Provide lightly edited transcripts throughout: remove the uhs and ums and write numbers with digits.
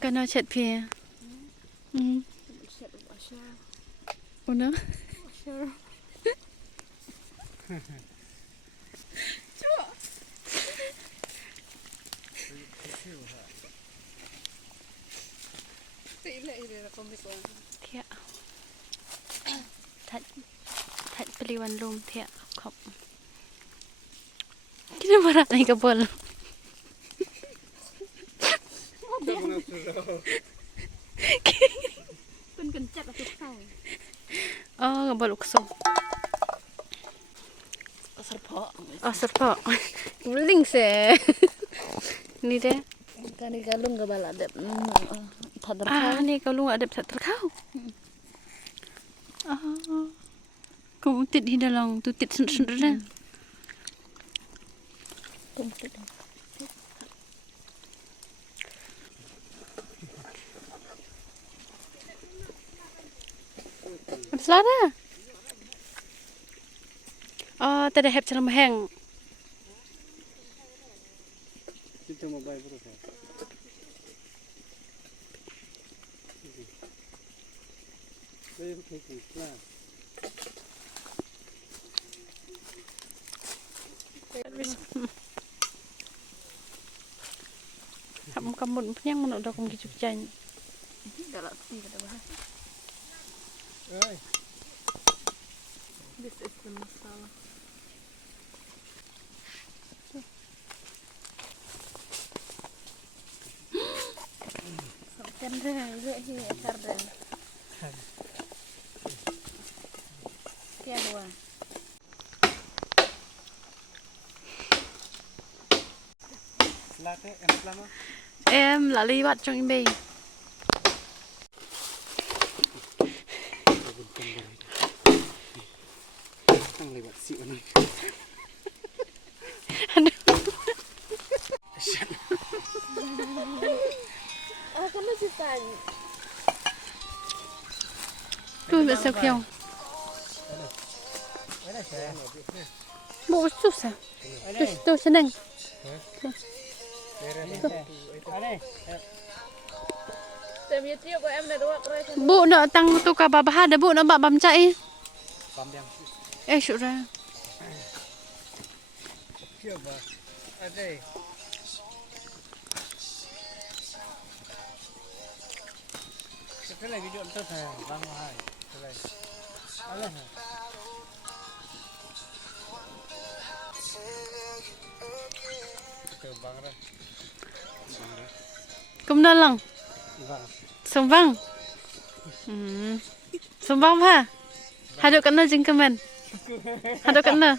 Kan nó chat pia. Una. Thiệt. Thật peliwan lum thiệt khop. Kita marah ni kabel. Pun kencet aku tahu. Oh, kabel ukso. Serpok. Beling se. Ni deh. Kan di kalung gak balak ada. Ni kalung ada tak terkau. Kau tit di dalam tu tit sendiri dah. Selada. Tadi heb celam hang. Kita mau bayar berapa? Bayar berapa? Kamu punya mana udah kamu gitu jangan. Galak sih kata bahas. This is the masala. Sampai dah, ini sarden. Tiada dua. Latte, lama. Em là ly bắt trong im bì. Tang lewat si mana? Kan masih tanya. Tôi bị sao khiêu. Bộ susah. Tôi sẽ nâng. Bộ nợ tăng tôi cả bà hai để bộ nó bạm bầm chạy. Ê sụt ra. Cái này video tốt này, băng hai. Cái này. Ada. Cái băng đó. Cũng đơn lòng. Vâng. Sống văng. Sống văng ha. Hai đứa cắn nơi dính comment. Hai đứa cắn nơi.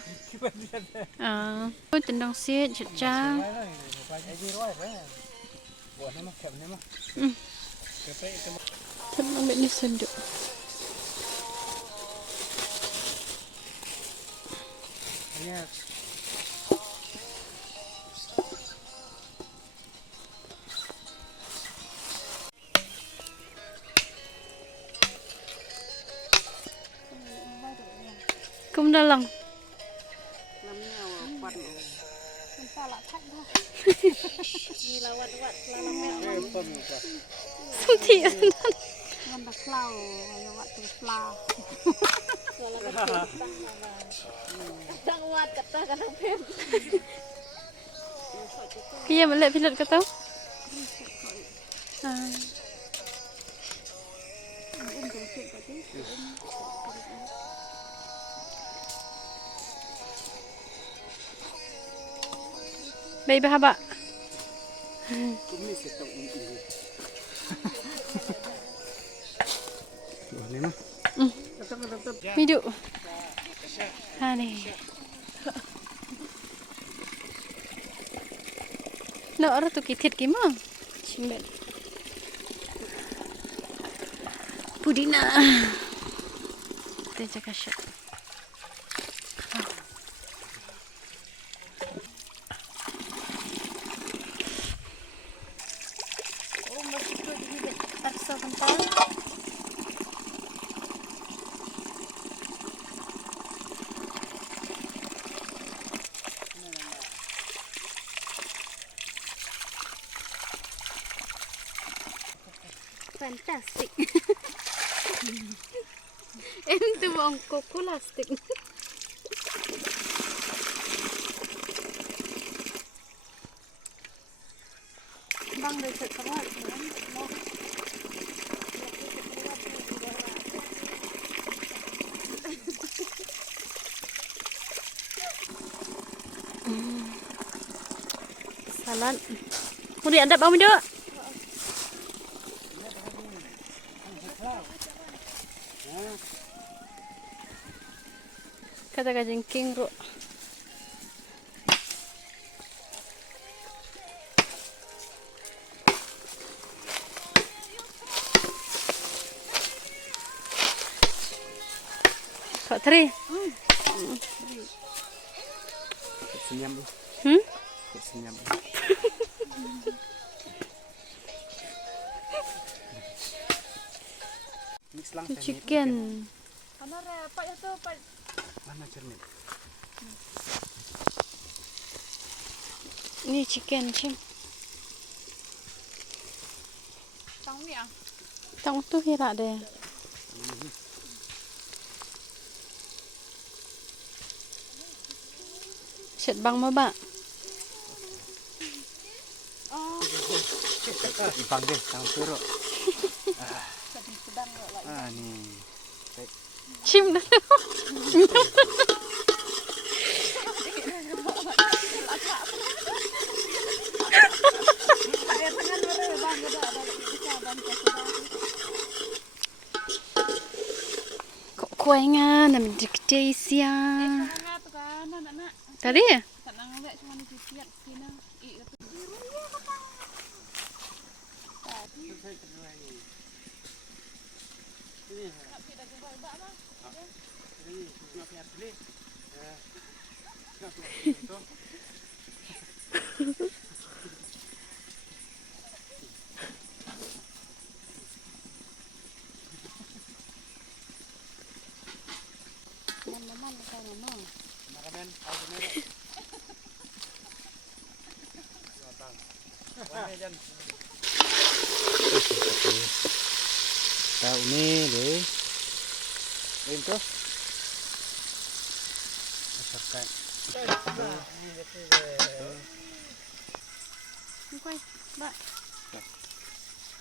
Tôi tình đồng xế chụp cha. Thật nó bị đi xem được. Cũng đơn lòng. Sempit. Nanda klau, lewat tu klau. Tang wat kata kata pem. Kia balik pilot kata. Baby haba. Hidup. Ha ni. Nak orang tu kitit gimana? Cimel. Pudina. Kita jaga shot. Oh, masih tu di taksa bentar. fantastic. Itu bangkok plastik. Bang dekat keluar mau salad. Mau diadap apa dia? Kata kajengking ro. Kak Tri. Senyum. Senyum. Mix lang Chicken. Ano re, pa ito pa. Mana cermin? Ini chicken cim. Tang ni ah. Tang tu hira deh. Set bang ma ba? Ibang deh, tang suro. Nih. Cim dah. Kok kuengan nam dikte sia. Tadi ya? Tahu nih deh. Itu. Masakan. Kuai, ba.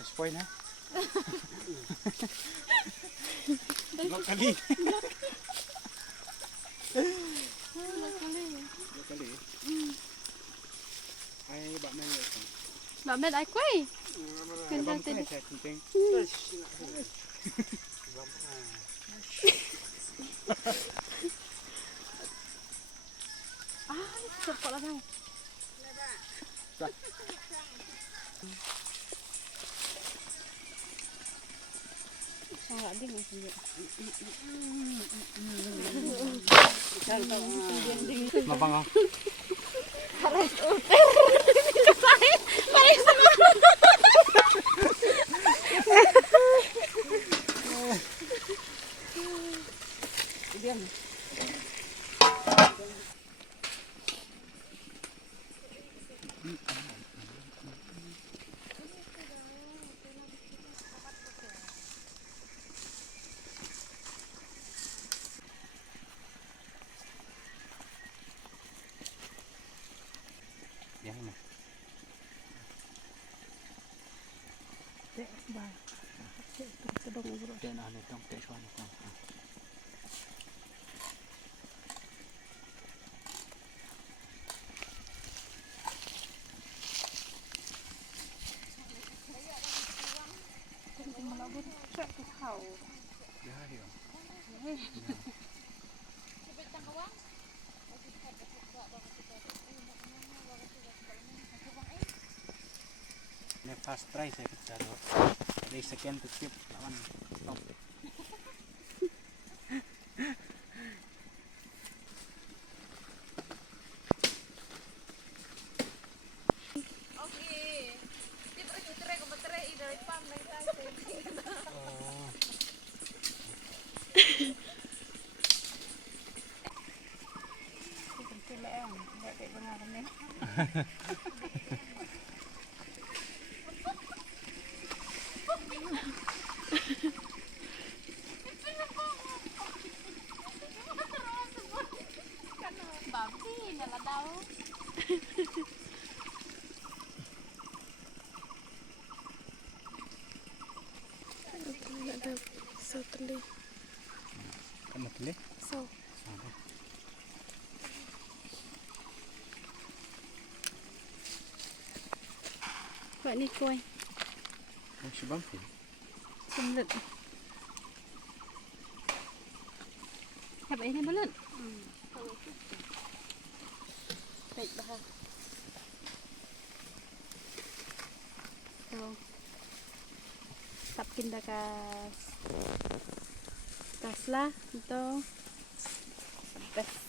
Spoil ha. Blok kali. Kali. Ai bạn này. Ba met ai kuai. Kenapa tadi? Penting. Cepat lah kau. Sangat ding masih. Mabang ah. Yang mana? Dan ada tong teh suan tong. Ya, ya. Ini fast try saya kejar. Dari sekian kecil lawan top. So teli. Kan teli. So. Vậy đi quay. Ang sibam fi. Xâm lược. Hẹp ấy này bớt lên. Vậy bà. Rồi. Tập kinh đà cà. Kaslah itu best.